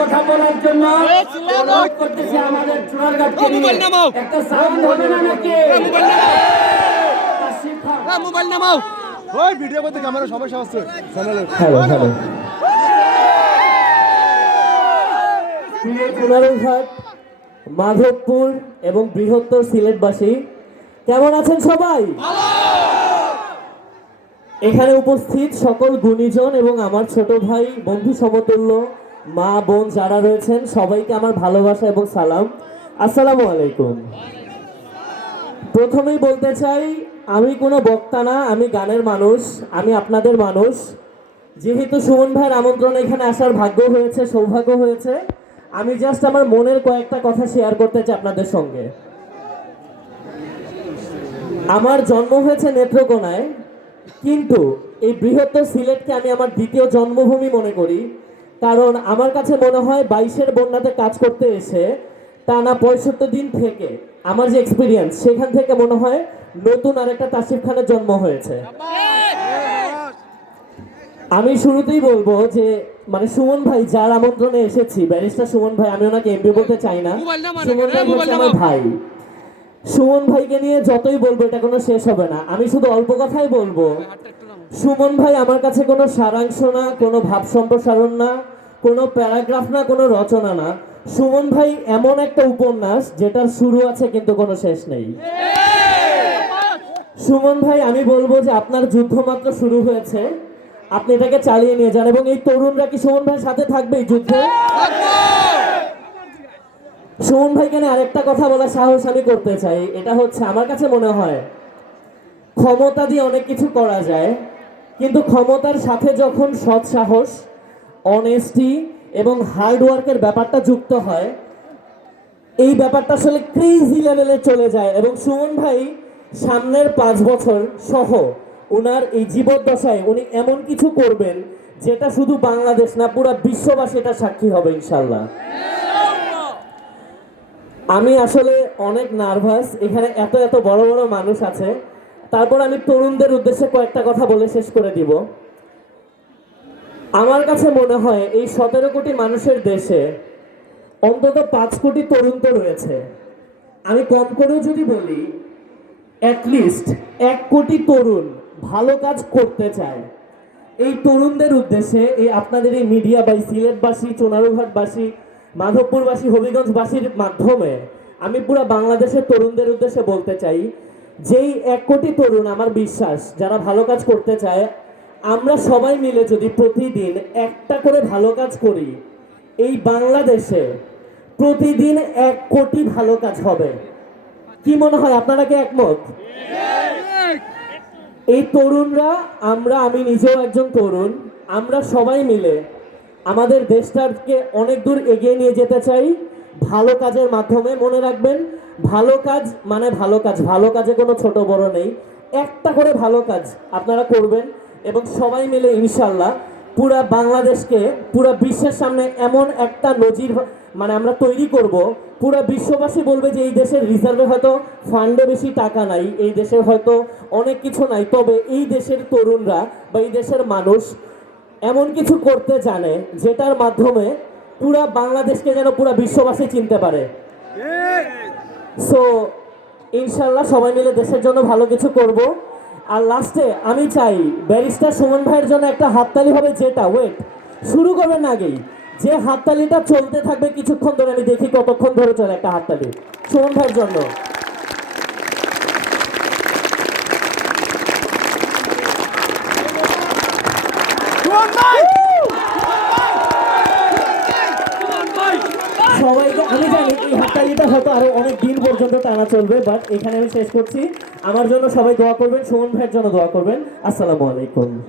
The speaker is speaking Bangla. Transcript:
কথা বলার জন্য অনুরোধ করতেছি আমাদের নিয়ে। একটা সাউন্ড হবে না নাকি? মোবাইল নামাও। ওই ভিডিও করতে ক্যামেরা সমস্যা হচ্ছে। চ্যানেলে হ্যালো হ্যালো। প্রিয় মাধবপুর এবং বৃহত্তর সিলেটবাসী কেমন আছেন সবাই? এখানে উপস্থিত সকল গুণীজন এবং আমার ছোট ভাই বন্ধু সমতুল্য মা, বোন যারা রয়েছেন, সবাইকে আমার ভালোবাসা এবং সালাম। আসসালামু আলাইকুম। প্রথমেই বলতে চাই, আমি কোনো বক্তা না, আমি গানের মানুষ, আমি আপনাদের মানুষ। যেহেতু সুমন ভাইয়ের আমন্ত্রণ এখানে আসার ভাগ্য হয়েছে, সৌভাগ্য হয়েছে, আমি জাস্ট আমার মনের কয়েকটা কথা শেয়ার করতে চাই আপনাদের সঙ্গে। আমার জন্ম হয়েছে নেত্রকোনায়, কিন্তু এই বৃহত্তর সিলেটকে আমি আমার দ্বিতীয় জন্মভূমি মনে করি। কারণ আমার কাছে মনে হয় বাইশের বন্যাতে কাজ করতে এসে টানা পঁয়ষট্টি দিন থেকে আমার যে এক্সপিরিয়েন্স সেখান থেকে মনে হয় নতুন আরেকটা তাসিফ খানের জন্ম হয়েছে। আমি শুরুতেই বলব যে মানে সুমন ভাই যার আমন্ত্রণে এসেছি ব্যারিস্টার সুমন ভাই আমি ওনাকে এমপি বলতে চাই না। সুমন ভাই আমার ভাই। সুমন ভাইকে নিয়ে যতই বলব, এটা কোনো শেষ হবে না। আমি শুধু অল্প কথাই বলব। সুমন ভাই আমার কাছে কোনো সারাংশ না, কোনো ভাব সম্প্রসারণ না, কোনো প্যারাগ্রাফ না, কোনো রচনা না। সুমন ভাই এমন একটা উপন্যাস যেটার শুরু আছে কিন্তু কোনো শেষ নেই। সুমন ভাই, আমি বলব যে আপনার যুদ্ধ মাত্র শুরু হয়েছে। আপনি এটাকে চালিয়ে নিয়ে যান। এবং এই তরুণরা কি সুমন ভাই সাথে থাকবে এই যুদ্ধে? সুমন ভাইকে নিয়ে আরেকটা কথা বলার সাহস আমি করতে চাই? এটা হচ্ছে আমার কাছে মনে হয়, ক্ষমতা দিয়ে অনেক কিছু করা যায়, কিন্তু ক্ষমতার সাথে যখন সৎ সাহস অনেস্টি এবং হার্ড ওয়ার্কের ব্যাপারটা যুক্ত হয়, এই ব্যাপারটা আসলে ক্রেজি লেভেলে চলে যায় এবং সুমন ভাই সামনের পাঁচ বছর সহ ওনার এই জীবদ্দশায় উনি এমন কিছু করবেন, যেটা শুধু বাংলাদেশ না, পুরো বিশ্ববাসী এটা সাক্ষী হবে ইনশাল্লাহ আমি আসলে অনেক নার্ভাস এখানে এত এত বড় বড় মানুষ আছে। তারপর আমি তরুণদের উদ্দেশ্যে কয়েকটা কথা বলে শেষ করে দিব। আমার কাছে মনে হয় এই সতেরো কোটি মানুষের দেশে অন্তত পাঁচ কোটি তরুণ তো রয়েছে। আমি কম করেও যদি বলি অ্যাটলিস্ট এক কোটি তরুণ ভালো কাজ করতে চায়। এই তরুণদের উদ্দেশ্যে এই আপনাদের এই মিডিয়া বা সিলেটবাসী, চোনারুঘাটবাসী মাধবপুরবাসী, হবিগঞ্জবাসীর মাধ্যমে আমি পুরো বাংলাদেশের তরুণদের উদ্দেশ্যে বলতে চাই, যেই এক কোটি তরুণ, আমার বিশ্বাস, যারা ভালো কাজ করতে চায়, আমরা সবাই মিলে যদি প্রতিদিন একটা করে ভালো কাজ করি, এই বাংলাদেশে প্রতিদিন এক কোটি ভালো কাজ হবে। কি মনে হয়, আপনারা কি একমত? এই তরুণরা, আমরা, আমি নিজেও একজন তরুণ, আমরা সবাই মিলে আমাদের দেশটাকে অনেক দূর এগিয়ে নিয়ে যেতে চাই। ভালো কাজের মাধ্যমে মনে রাখবেন, ভালো কাজ মানে ভালো কাজ, ভালো কাজে কোনো ছোট বড় নেই। একটা করে ভালো কাজ আপনারা করবেন এবং সবাই মিলে ইনশাল্লাহ পুরা বাংলাদেশকে, পুরা বিশ্বের সামনে এমন একটা নজির মানে আমরা তৈরি করব। পুরা বিশ্ববাসী বলবে যে এই দেশের রিজার্ভে হয়তো ফান্ডে বেশি টাকা নাই, এই দেশের হয়তো অনেক কিছু নাই। তবে এই দেশের তরুণরা বা এই দেশের মানুষ এমন কিছু করতে জানে যেটার মাধ্যমে পুরা বাংলাদেশকে যেন পুরা বিশ্ববাসী চিনতে পারে। সো ইনশাল্লাহ সবাই মিলে দেশের জন্য ভালো কিছু করব। আর লাস্টে আমি চাই ব্যারিস্টার সুমন ভাইয়ের জন্য একটা হাততালি হবে যেটা ওয়েট শুরু করবেন আগেই। যে হাততালিটা চলতে থাকবে কিছুক্ষণ ধরে, আমি দেখি কতক্ষণ ধরে চলে একটা হাততালি। সুমন ভাইয়ের জন্য সবাইকে আমি জানি, এই হাততালিটা হয়তো আরও অনেক দিন পর্যন্ত টানা চলবে বাট এখানে আমি শেষ করছি। আমার জন্য সবাই দোয়া করবেন, সুমন ভাইয়ের জন্য দোয়া করবেন। আসসালামু আলাইকুম।